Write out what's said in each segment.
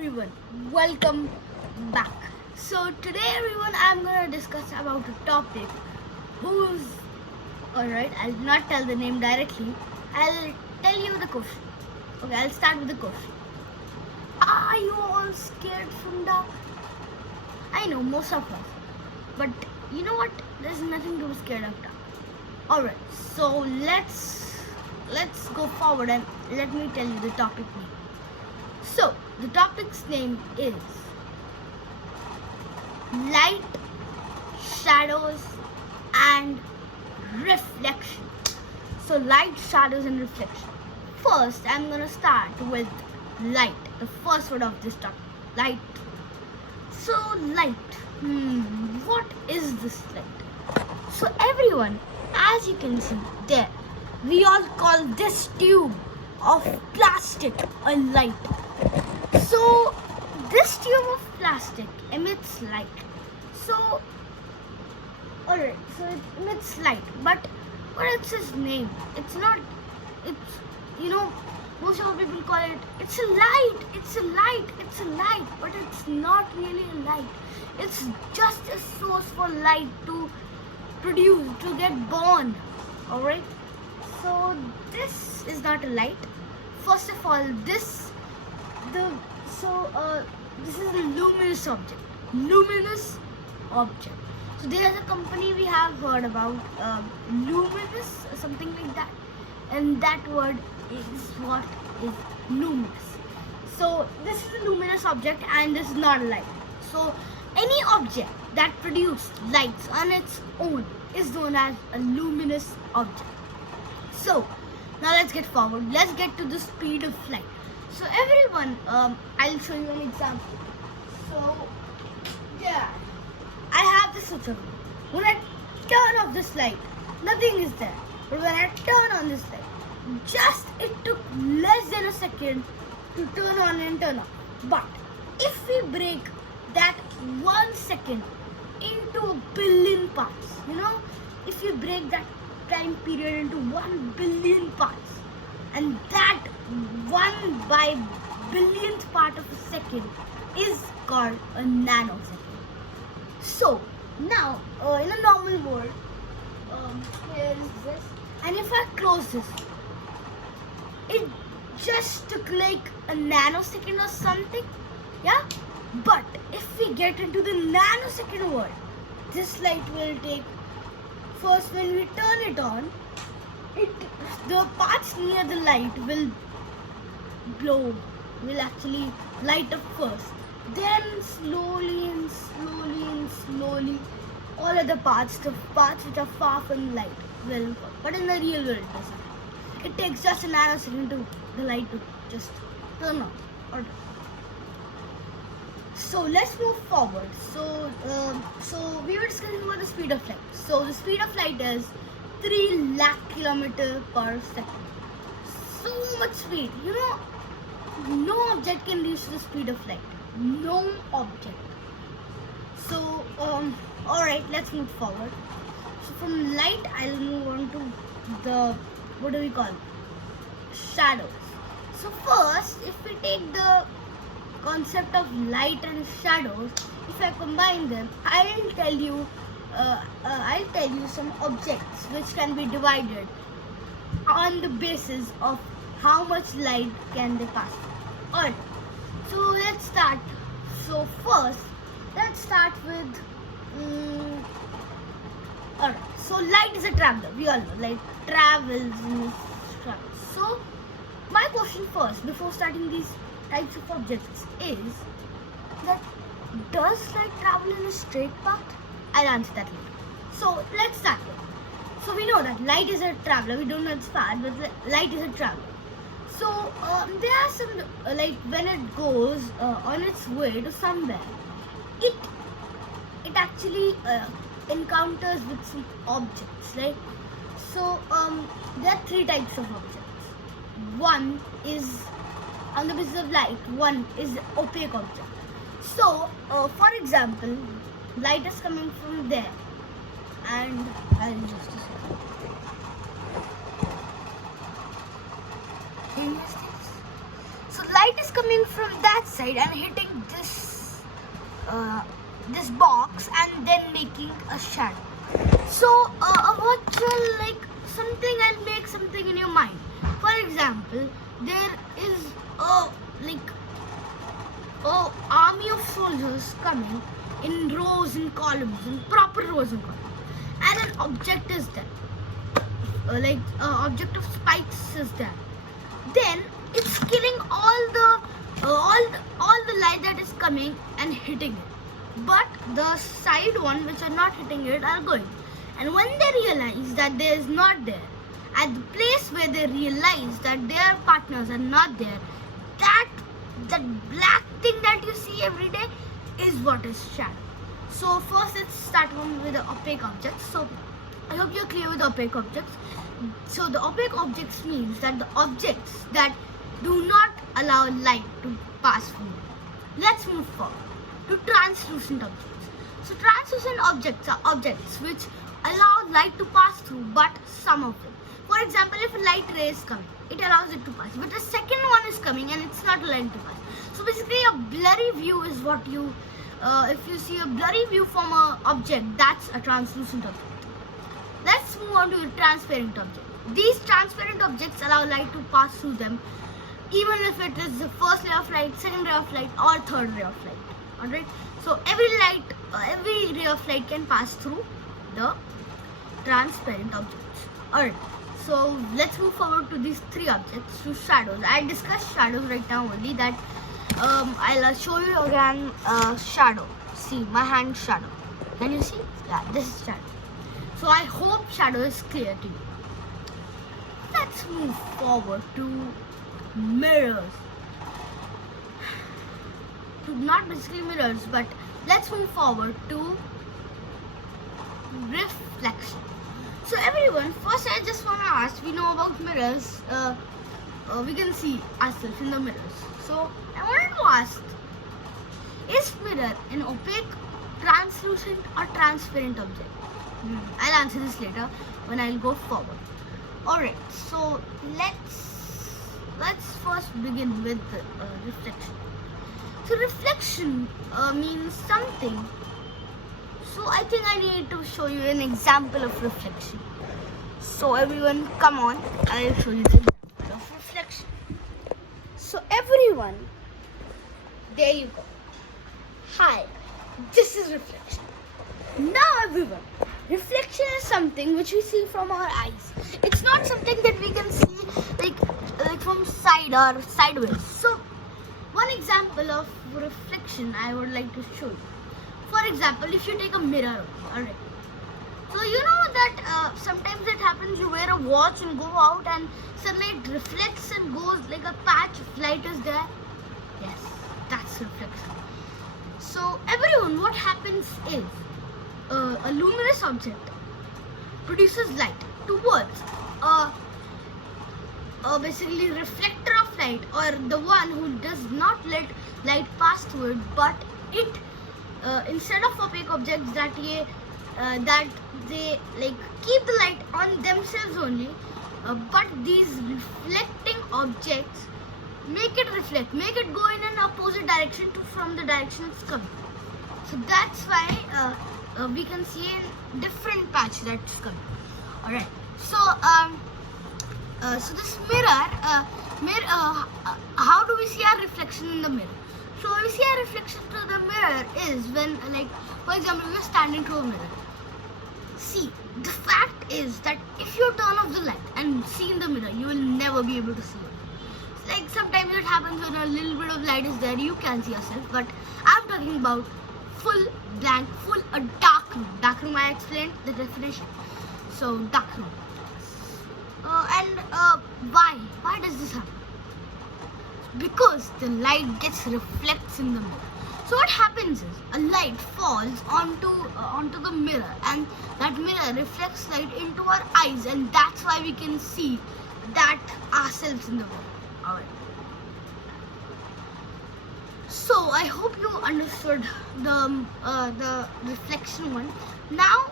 everyone, welcome back. So today everyone I'm gonna discuss about a topic who's alright, I'll not tell the name directly. I'll tell you the question. Okay, I'll start with the question. Are you all scared from dark? I know most of us. But you know what? There's nothing to be scared of dark. Alright, so let's go forward and let me tell you the topic name. So, the topic's name is light, shadows, and reflection. So, light, shadows, and reflection. First, I'm gonna start with light, the first word of this topic. Light. So, light. What is this light? So, everyone, as you can see there, we all call this tube of plastic a light. So this tube of plastic emits light. So alright, so it emits light, but it's its name? It's not. It's most of the people call it. It's a light. It's a light. It's a light, but it's not really a light. It's just a source for light to produce, to get born. Alright. So this is not a light. First of all, this is a luminous object. Luminous object. So there is a company we have heard about, luminous or something like that, and that word is what is luminous. So this is a luminous object, and this is not a light. So any object that produces lights on its own is known as a luminous object. So now let's get forward. Let's get to the speed of light. So everyone, I'll show you an example. So yeah, I have the switch on. When I turn off this light, nothing is there. But when I turn on this light, it took less than a second to turn on and turn off. But if we break that 1 second into a billion parts, if you break that time period into 1 billion parts, and that 1 by billionth part of a second is called a nanosecond. So now in a normal world, here is this, and if I close this, it just took like a nanosecond or something, yeah. But if we get into the nanosecond world, this light will take. First, when we turn it on, the parts near the light will actually light up first. Then slowly and slowly and slowly, all other parts, the parts which are far from light, will. But in the real world, it doesn't. It takes just a nanosecond to the light to just turn on. So let's move forward. So we were discussing about the speed of light. So the speed of light is 3 lakh kilometers per second. So much speed. No object can reach the speed of light. No object. So alright, let's move forward. So from light, I'll move on to the, what do we call, shadows. So first, if we take the concept of light and shadows, if I combine them, I'll tell you some objects which can be divided on the basis of how much light can they pass. Alright, so let's start. So first, let's start with alright, so light is a traveler. We all know light travels. So my question first, before starting these types of objects, is that does light travel in a straight path? I'll answer that later. So let's start with. So we know that light is a traveler. We don't know its path, but light is a traveler. So there are some like when it goes on its way to somewhere, it actually encounters with some objects, right? So there are 3 types of objects. One is on the basis of light, one is opaque object. So, for example, light is coming from there, and I'll just So light is coming from that side and hitting this box and then making a shadow. So what will like something I'll make something in your mind. For example, there is a army of soldiers coming in rows and columns, in proper rows and columns, and an object is there. Object of spikes is there. Then it's killing all the light that is coming and hitting it. But the side one which are not hitting it are going. And when they realize that there is not there, at the place where they realize that their partners are not there, that black thing that you see every day is what is shadow. So first let's start with the opaque objects. So I hope you're clear with the opaque objects. So the opaque objects means that the objects that do not allow light to pass through. Let's move forward to translucent objects. So translucent objects are objects which allow light to pass through, but some of them. For example, if a light ray is coming, it allows it to pass, but the second one is coming and it's not allowing to pass. So basically a blurry view is what you, if you see a blurry view from an object, that's a translucent object. Let's move on to the transparent object. These transparent objects allow light to pass through them, even if it is the first ray of light, second ray of light, or third ray of light. Alright, so every ray of light can pass through the transparent objects. Alright, so let's move forward to these three objects, to shadows. I discussed shadows right now only. That I'll show you again shadow. See my hand shadow. Can you see? Yeah, this is shadow. So I hope shadow is clear to you. Let's move forward to mirrors. To not basically mirrors, but let's move forward to reflection. So everyone, first I just want to ask, we know about mirrors, we can see ourselves in the mirrors. So I wanted to ask, is mirror an opaque, translucent or transparent object? I'll answer this later when I'll go forward. Alright, so let's first begin with reflection. So reflection means something. So I think I need to show you an example of reflection. So everyone, come on, I'll show you the example of reflection. So everyone, there you go. Hi, this is reflection. Now everyone, reflection is something which we see from our eyes. It's not something that we can see like from side or sideways. So one example of reflection I would like to show you. For example, if you take a mirror, alright. So you know that sometimes it happens, you wear a watch and go out and sunlight reflects and goes like a patch of light is there. Yes, that's reflection. So everyone, what happens is a luminous object produces light towards basically reflector of light, or the one who does not let light pass through it, but it instead of opaque objects that they like keep the light on themselves only, but these reflecting objects make it reflect, make it go in an opposite direction from the direction it's coming. So that's why we can see a different patch that's coming. Alright, so so this mirror, how do we see our reflection in the mirror? So we see our reflection to the mirror is when, like, for example, we're standing to a mirror. See, the fact is that if you turn off the light and see in the mirror, you will never be able to see it. Like sometimes it happens when a little bit of light is there, you can see yourself. But I'm talking about full blank, a dark room. Dark room, I explained the definition. So dark room. Why? Why does this happen? Because the light reflects in the mirror. So what happens is a light falls onto the mirror, and that mirror reflects light into our eyes, and that's why we can see that ourselves in the mirror. Alright. So I hope you understood the reflection one. Now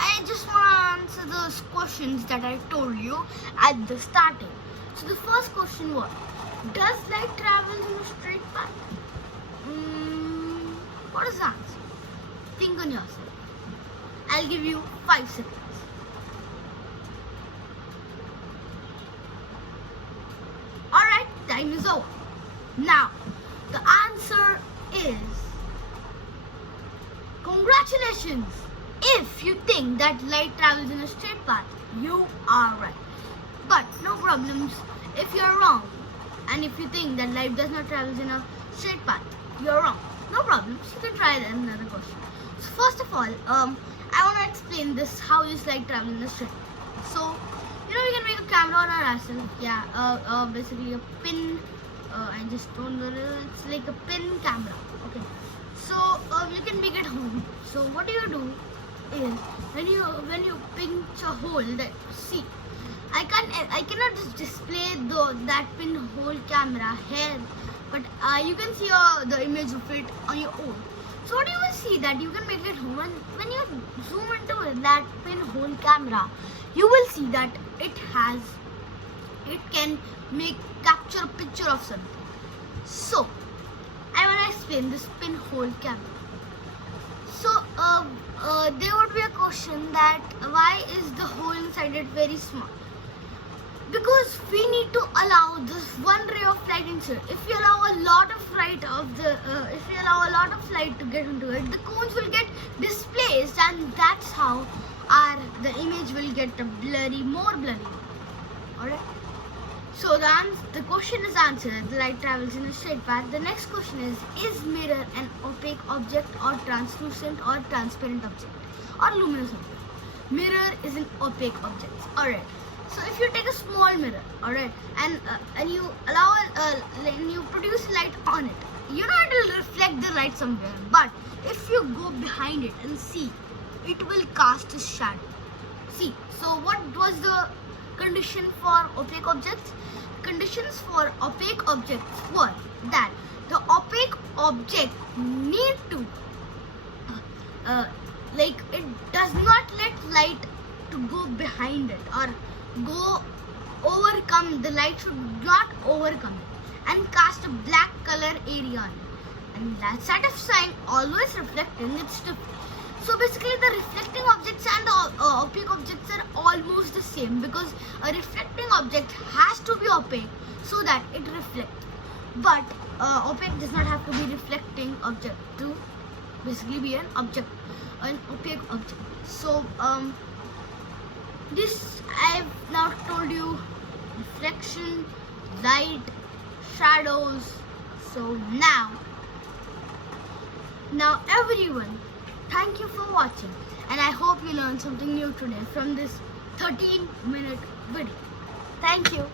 I just want to answer those questions that I told you at the starting. So the first question was, Does light travel in a straight path? What is the answer? Think on yourself. I'll give you 5 seconds. Alright, time is over. Now, the answer is congratulations! If you think that light travels in a straight path, you are right. But no problems if you are wrong. And if you think that light does not travel in a straight path, you are wrong. No problems. You can try another question. So first of all, I want to explain this how is light travel in a straight path. So we can make a camera on our ourselves. Yeah, basically a pin. I just don't know. It's like a pin camera. Okay. So you can make it home. So what do is when you pinch a hole, that see, I cannot just display that pinhole camera here, but you can see the image of it on your own. So what you will see that you can make it home, and when you zoom into that pinhole camera, you will see that it can capture a picture of something. So I want to explain this pinhole camera. So there would be a question that why is the hole inside it very small? Because we need to allow this one ray of light inside. If we allow a lot of light to get into it, the cones will get displaced, and that's how the image will get more blurry. Alright. So the question is answered. The light travels in a straight path. The next question is mirror an opaque object or translucent or transparent object or luminous object? Mirror is an opaque object. Alright. So if you take a small mirror, alright, and you allow and you produce light on it, it will reflect the light somewhere. But if you go behind it and see, it will cast a shadow. See, so what was the condition for opaque objects? Conditions for opaque objects were that the opaque object need to it does not let light to go behind it or go overcome. The light should not overcome it and cast a black color area on it, and that satisfying always reflecting its different. So basically the reflecting objects and the opaque objects are almost the same, because a reflecting object has to be opaque so that it reflects. But opaque does not have to be reflecting object to basically be an opaque object. So this I've now told you reflection, light, shadows. So now everyone, thank you for watching, and I hope you learned something new today from this 13-minute video. Thank you.